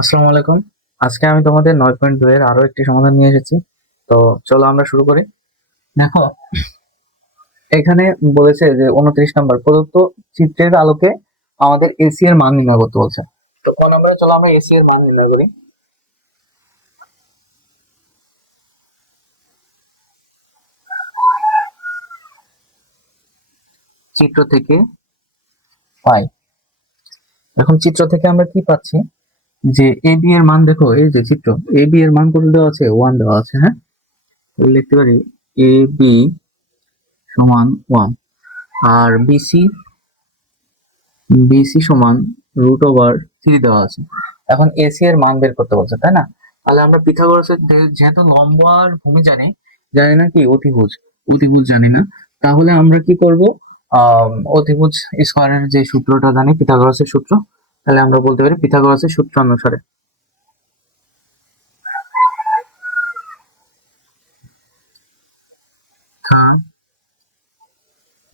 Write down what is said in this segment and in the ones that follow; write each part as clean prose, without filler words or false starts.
আসসালামু আলাইকুম। আজকে আমি তোমাদের 9.2 এর আরো একটি সমাধান নিয়ে এসেছি। তো চলো আমরা শুরু করি। দেখো, এখানে বলেছে যে 29 নম্বর প্রদত্ত চিত্রের আলোকে আমাদের এসি এর মান নির্ণয় করতে বলছে। তো ক নম্বরে চলো আমরা এসি এর মান নির্ণয় করি। চিত্র থেকে পাই। এখন চিত্র থেকে আমরা কি পাচ্ছি যে এ বি এর মান, দেখো এই যে চিত্র, এ বি এর মান কত দেওয়া আছে? 1 দেওয়া আছে। হ্যাঁ, তাহলে লিখতে পারি এ বি সমান 1, আর বিসি বিসি সমান √3 দেওয়া আছে। এখন এসি এর মান বের করতে বলছে, তাই না? তাহলে আমরা পিথাগোরাসের যেহেতু লম্ব আর ভূমি জানি, জানি না কি অতিভুজ, অতিভুজ জানি না। তাহলে আমরা কি করব? অতিভুজ স্কয়ারের যে সূত্রটা জানি, পিথাগোরাসের সূত্র, তাহলে আমরা বলতে পারি পিথাগোরাসের সূত্র অনুসারে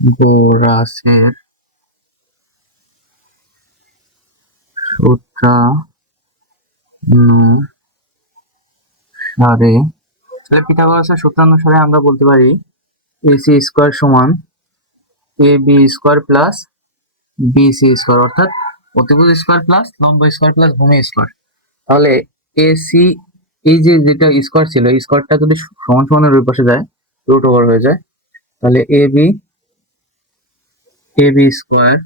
পিথাগোরাসের সূত্র অনুসারে, তাহলে পিথাগোরাসের সূত্র অনুসারে আমরা বলতে পারি এসি স্কয়ার সমান A B square plus BC square, অর্থাৎ অতিভুজ স্কয়ার প্লাস লম্ব স্কয়ার প্লাস ভূমি স্কয়ার। তাহলে এসি, এই যে যেটা স্কয়ার ছিল, এই স্কয়ারটা যদি সমান সমানের ওই পাশে যায়, √ওভার হয়ে যায়, তাহলে A B square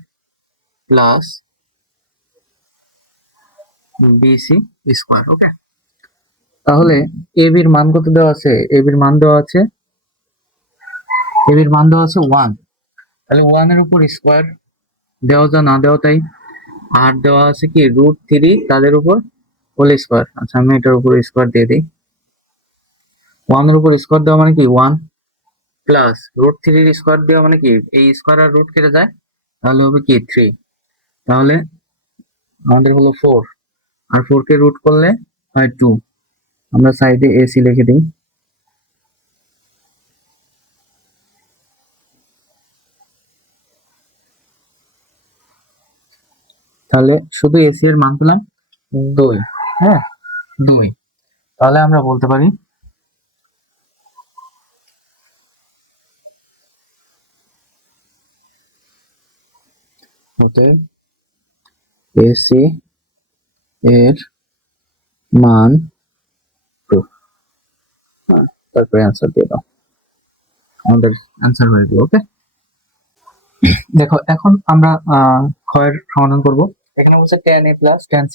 plus BC square. Okay, তাহলে এ বির মান কত দেওয়া আছে? এ বির মান দেওয়া আছে, এ বির মান দেওয়া আছে 1। তাহলে 1 এর উপর স্কয়ার দেওয়া যা না দেওয়া তাই, আর দেওয়া আছে কি √3 তাদের উপর হোল স্কয়ার। আচ্ছা, আমি এটার উপর স্কয়ার দিয়ে দিই। 1 এর উপর স্কয়ার দেওয়া মানে কি 1, প্লাস √3 এর স্কয়ার দেওয়া মানে কি এই স্কয়ার আর রুট কেটে যায়, তাহলে হবে কি 3। তাহলে আমাদের হলো 4, আর 4 কে রুট করলে হয় 2। আমরা সাইডে এসি লিখে দিই। তাহলে শুধু এসি এর মান পেলাম 2। হ্যাঁ, 2। তাহলে আমরা বলতে পারি হতে এসি এর মান 2। তারপরে অ্যান্সার দিয়ে দাও, আমাদের অ্যান্সার হয়ে গেল। ওকে, দেখো এখন আমরা ক্ষয়ের সমাধান করব। এখানে বলছে tan a plus tan c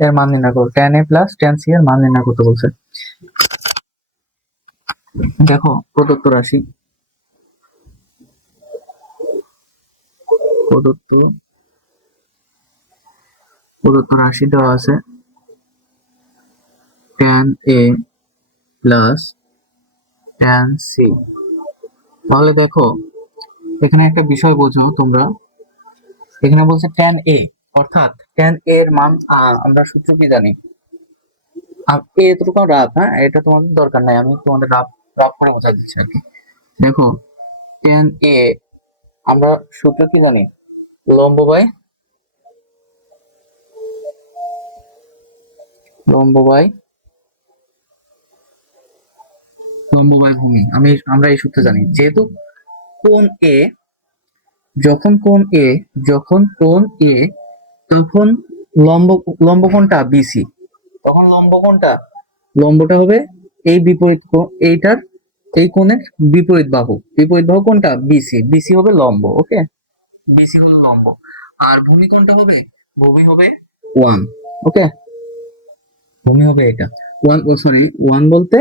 এর মান নির্ণয় করো। tan a plus tan c এর মান নির্ণয় করতে বলছে। দেখো, প্রদত্ত রাশি, প্রদত্ত প্রদত্ত রাশি দেওয়া আছে tan a plus tan c। তাহলে দেখো, এখানে একটা বিষয় বোঝো তোমরা। এখানে বলছে tan a, অর্থাৎ tan a এর মান আমরা সূত্র কি জানি? এতটুকু রাফ, হ্যাঁ, এটা তোমাদের দরকার নাই, আমি তোমাদের রাফ রাফ করে বোঝা দিচ্ছি আর কি। দেখো, tan a আমরা সূত্র কি জানি? লম্ব বাই লম্ব বাই লম্ব বাই ভূমি, আমরা এই সূত্র জানি। যেহেতু কোণ এ, যখন কোণ এ যখন কোণ এ তখন লম্ব লম্ব কোণটা বিসি, তখন লম্ব কোণটা, লম্বটা হবে এই বিপরীত এইটার, এই কোণের বিপরীত বাহু কোণটা বিসি, বিসি হবে লম্ব। ওকে, বিসি হলো লম্ব। আর ভূমি কোণটা হবে, ভূমি হবে 1। ওকে, ভূমি হবে এটা 1, ও সরি 1 বলতে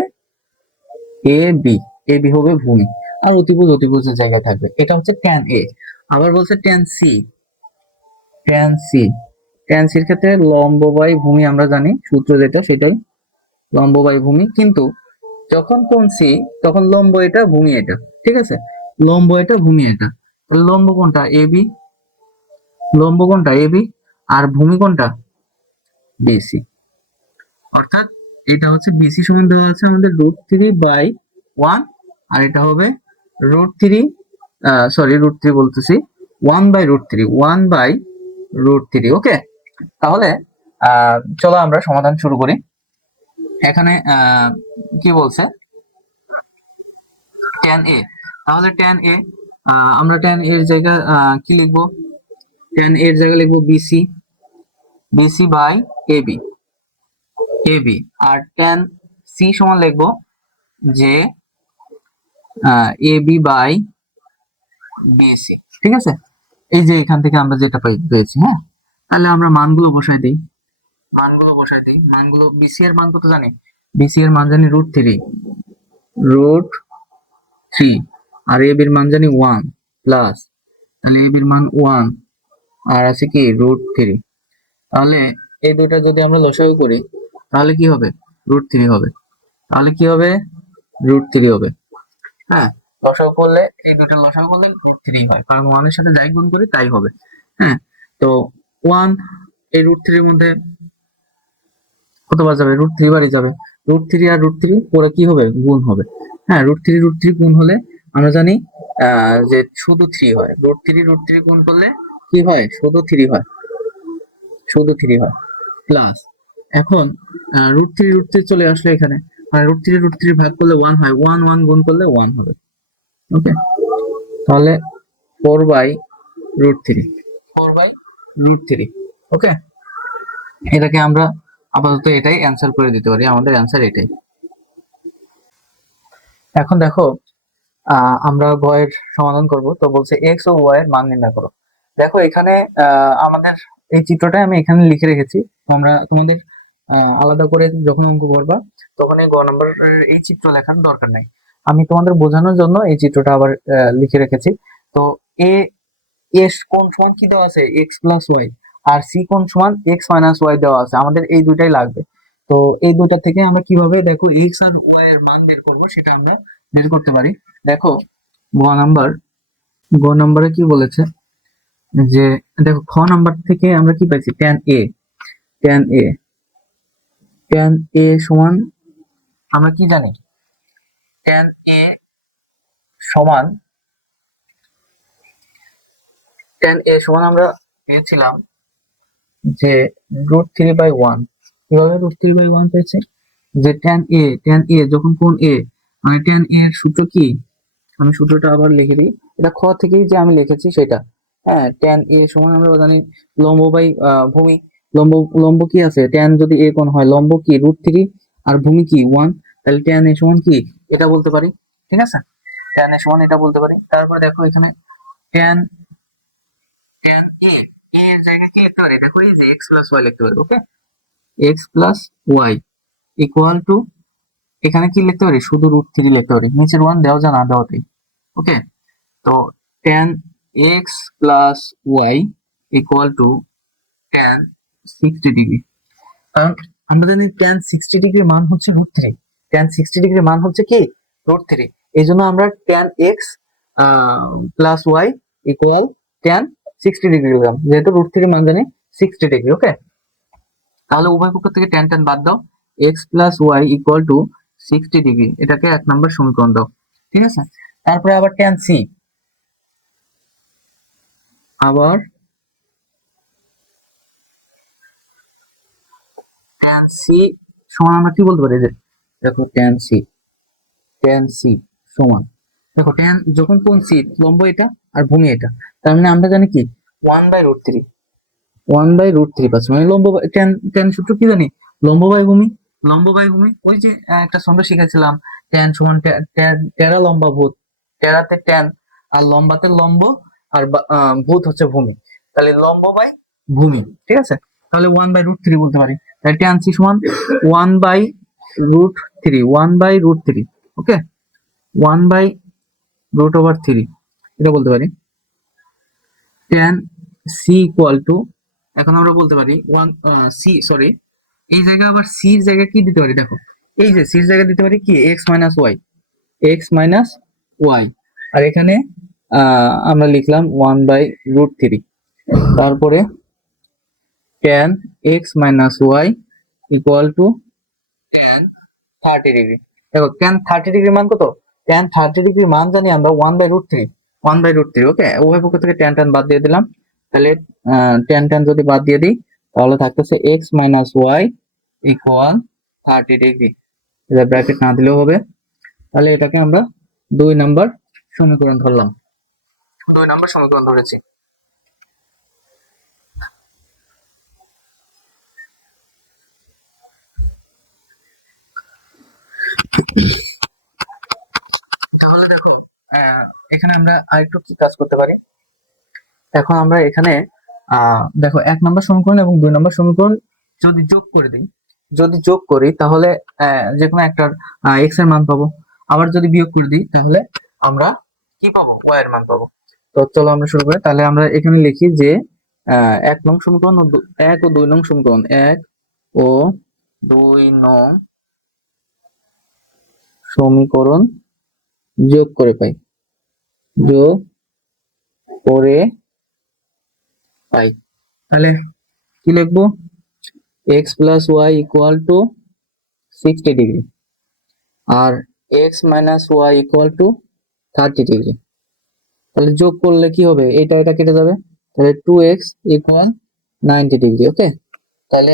এ বি, এ বি হবে ভূমি, আর অতিভুজের জায়গায় থাকবে। এটা হচ্ছে ট্যান এ। আবার বলছে tan C, tan C, tan সির ক্ষেত্রে লম্ব বাই ভূমি আমরা জানি, সূত্র যেটা সেটাই, লম্ব বাই ভূমি। কিন্তু যখন কোণ সি, তখন লম্ব এটা ভূমি এটা, ঠিক আছে, লম্ব এটা ভূমি এটা। তাহলে লম্ব কোণটা এ বি, লম্ব কোণটা এ বি, আর ভূমি কোণটা বিসি। অর্থাৎ এটা হচ্ছে বিসি সমান দেওয়া আছে আমাদের √3/1, আর এটা হবে √3, সরি √3 বলতেছি, 1/√3, 1/√3। ওকে, তাহলে চলো আমরা সমাধান শুরু করি। এখানে কি বলছে, tan a, তাহলে tan a, আমরা tan a এর জায়গায় কি লিখবো, tan a এর জায়গায় লিখবো BC, BC by AB, AB. আর tan c সমান লিখবো যে এবি বাই বিসি। ঠিক আছে, এই যে এখান থেকে আমরা যেটা পেয়েছি। হ্যাঁ, তাহলে আমরা মানগুলো বসাই দিই, মানগুলো বিসি এর মান কত জানি, বিসি এর মান জানি √3, √3, আর এ বির মান জানি 1 প্লাস, তাহলে এ বির মান 1 আর আছে কি √3। তাহলে এই দুইটা যদি আমরা লসাগু করি তাহলে কি হবে, √3 হবে। তাহলে কি হবে, √3 হবে। হ্যাঁ, লসাগু করলে এই দুইটা লসাগু করলে √3 হয়, কারণ 1 এর সাথে যাই গুণ করি তাই হবে। হ্যাঁ, তো 1 এই √3 এর মধ্যে কতবার যাবে, √3 বারই যাবে। √3 আর √3 পরে কি হবে, গুণ হবে। হ্যাঁ, √3 গুণ হলে আমরা জানি যে শুধু 3 হয়। √3 গুণ করলে কি হয়, শুধু 3 হয়, শুধু 3 হয়। প্লাস এখন √3 চলে আসলে এখানে, আর √3 ভাগ করলে 1 হয়, 1 গুণ করলে 1 হবে। ওকে, তাহলে 4/√3, 4/√3। ওকে, এটাকে আমরা আপাতত এটাই অ্যান্সার করে দিতে পারি, আমাদের অ্যান্সার এটাই। এখন দেখো আমরা গয়ের সমাধান করব। তো বলছে এক্স ও ওয়াই এর মান নির্ণয় করো। দেখো এখানে আমাদের এই চিত্রটা আমি এখানে লিখে রেখেছি, তোমরা তোমাদের আলাদা করে যখন অঙ্ক করবা তখন এই গ নম্বরের এই চিত্র লেখার দরকার নাই, আমি তোমাদের বোঝানোর জন্য এই চিত্রটা আবার লিখে রেখেছি। তো এ, এস কোণ সমান কি দেওয়া আছে, এক্স প্লাস ওয়াই, আর সি কোণ সমান এক্স মাইনাস ওয়াই দেওয়া আছে, আমাদের এই দুটাই লাগবে। তো এই দুটা থেকে আমরা কিভাবে দেখো এক্স আর ওয়াই এর মান বের করবো সেটা আমরা বের করতে পারি। দেখো গ নাম্বার, গ নাম্বারে কি বলেছে যে, দেখো খ নাম্বার থেকে আমরা কি পাইছি, tan a, tan a, tan a সমান আমরা কি জানি, tan a সমান, tan a সমান আমরা পেয়েছিলাম যে √3/1। কিভাবে √3/1 পেয়েছে, যে tan a যখন কোণ a, মানে tan a এর সূত্র কি, আমি সূত্রটা আবার লিখে দিই, এটা খ থেকেই যে আমি লিখেছি সেটা। হ্যাঁ, tan a সমান আমরা জানি লম্ব বাই ভূমি, লম্ব, লম্ব কি আছে, tan যদি a কোণ হয়, লম্ব কি √3 আর ভূমি কি 1, তাহলে tan a সমান কি এটা বলতে পারি। ঠিক আছে, tan a সমান এটা বলতে পারি। তারপর দেখো এখানে tan, tan a, a এর জায়গায় কি লিখতে পারি, দেখো এই যে x প্লাস ওয়াই লিখতে পারি। Okay, x plus y equal to, এখানে কি লিখতে পারি, শুধু √3 লিখতে পারি, নিচের 1 দেওয়া যা না দেওয়াতেই। ওকে, তো tan x plus y equal to tan 60 degree, কারণ আমরা জানি tan 60 ডিগ্রির মান হচ্ছে √3, tan 60 ডিগ্রির মান হচ্ছে কি √3, এই জন্য আমরা tan x plus y equal tan 60 degree লিখলাম, যেহেতু √3 মান জানি 60 ডিগ্রি। ওকে, তাহলে উভয় পক্ষ থেকে tan tan বাদ দাও, x plus y equal to 60 degree, এটাকে 1 নম্বর সমীকরণ দাও। ঠিক আছে, তারপরে আবার tan c, আবার tan c সমান আমরা কি বলতে পারি, যে দেখো tan c, tan c সমান, দেখো tan যখন কোণ c, লম্ব এটা আর ভূমি এটা, তার মানে আমরা জানি কি 1/√3, 1/√3 পাচ্ছি, মানে লম্ব tan, tan সূত্র কি জানি, লম্ব বাই ভূমি, লম্ব বাই ভূমি। ওই যে একটা ছন্দ শিখেছিলাম, tan সমান টেরা লম্বা ভূত, টেরাতে tan আর লম্বাতে লম্ব আর ভূত হচ্ছে ভূমি, তাহলে লম্ব বাই ভূমি। ঠিক আছে, তাহলে 1/√3 বলতে পারি, তাহলে tan c সমান 1/√3, 1/√3। ওকে, 1/√3 এটা বলতে পারি। tan c ইকুয়াল টু, এখন আমরা বলতে পারি 1 c, সরি, এই জায়গায় আবার c এর জায়গায় কি দিতে পারি, দেখো এই যে c এর জায়গায় দিতে পারি কি x minus Y, x minus Y, আর এখানে আমরা লিখলাম 1/√3, তারপরে tan x minus Y equal to tan 30 degree. দেখো tan 30 ডিগ্রির মান কত, tan 30 ডিগ্রির মান জানি আমরা 1/√3, 1/√3। ওকে, উভয় পক্ষ থেকে tan tan বাদ দিয়ে দিলাম, তাহলে tan tan যদি বাদ দিয়ে দিই তাহলে থাকতেছে x minus Y equal 30 degree. এটা ব্র্যাকেট না দিলেও হবে। তাহলে এটাকে আমরা 2 নম্বর সমীকরণ ধরলাম, 2 নম্বর সমীকরণ ধরেছি। তাহলে দেখো এখানে আমরা আরেকটু কি কাজ করতে পারি। এখন আমরা এখানে দেখো 1 নম্বর সমীকরণ এবং 2 নম্বর সমীকরণ যদি যোগ করে দিই, যদি যোগ করি তাহলে যে কোনো একটার এক্স এর মান পাবো। আবার যদি বিয়োগ করে দিই তাহলে আমরা কি পাবো, ওয়াই এর মান পাবো। তো চলো আমরা শুরু করি। তাহলে আমরা এখানে লিখি যে 1 নং সমীকরণ ও 1 ও 2 নং সমীকরণ, 1 ও 2 নং সমীকরণ যোগ করে পাই, যোগ করে পাই। তাহলে কি লিখবো, x plus y equal to 60 degree আর x minus Y equal to 30 degree. তাহলে যোগ করলে কি হবে, এটা এটা কেটে যাবে, তাহলে 2x ইকুয়াল 90 ডিগ্রি। ওকে, তাহলে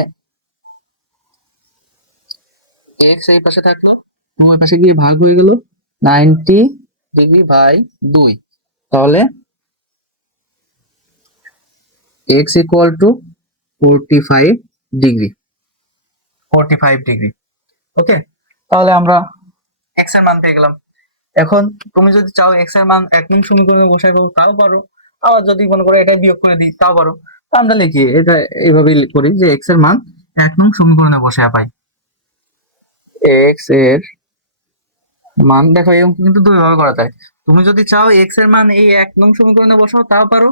x এই পাশে থাকলো, ওই পাশে গিয়ে ভাগ হয়ে গেল 90 ডিগ্রি বাই 2। তাহলে x equal to 45 degree, 45 degree. Okay, তাহলে আমরা x এর মান পেয়ে গেলাম। এখন তুমি যদি চাও x এর মান 1 নং সমীকরণে বসাইবো তাও পারো, আবার যদি মনে করো এটা বিয়োগ করে দিই তাও পারো। তো আমরা লিখি এটা এইভাবে করি যে x এর মান 1 নং সমীকরণে বসায় পাই। x এর মান দেখো এই অঙ্ক কিন্তু 2 ভাবে করা যায়। তুমি যদি চাও x এর মান এই 1 নং সমীকরণে বসাও তাও পারো,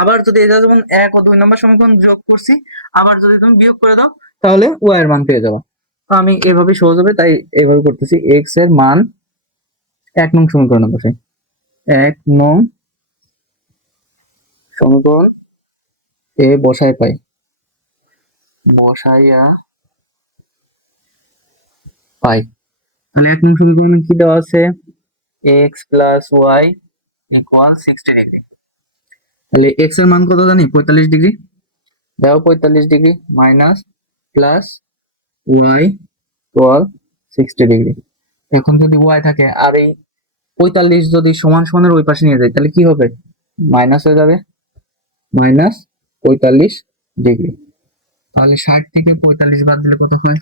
আবার যদি এটা যেমন 1 ও 2 নম্বর সমীকরণ যোগ করছি, আবার যদি তুমি বিয়োগ করে দাও তাহলে y এর মান পেয়ে যাবো। তো আমি এভাবে সহজ হবে তাই এইভাবে করতেছি, x এর মান 1 নং সমীকরণে বসাই, 1 নং সমীকরণ এ বসায় পাই, বসাইয়া পাই। তাহলে 1 নং সমীকরণে কি দেওয়া আছে, x plus y equal 60 degree. তাহলে x এর মান কত জানি, 45 ডিগ্রি। দাও 45 degree minus plus y equal 60 degree. এখন যদি ওয়াই থাকে আর এই 45 যদি সমান সমানের ওই পাশে নিয়ে যাই তাহলে কি হবে, মাইনাস হয়ে যাবে, মাইনাস 45 ডিগ্রি। তাহলে 60 থেকে 45 বাদ দিলে কত হয়,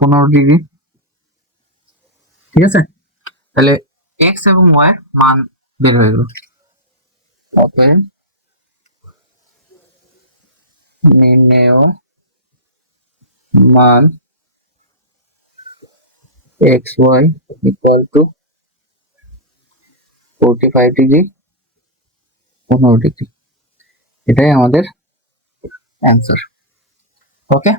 15 ডিগ্রি। ঠিক আছে, তাহলে x এবং y এর মান বের হয়ে গেল। ওকে, নির্ণেয় মান xy equal to 45 degree, 15 degree. এটাই আমাদের অ্যান্সার। ওকে।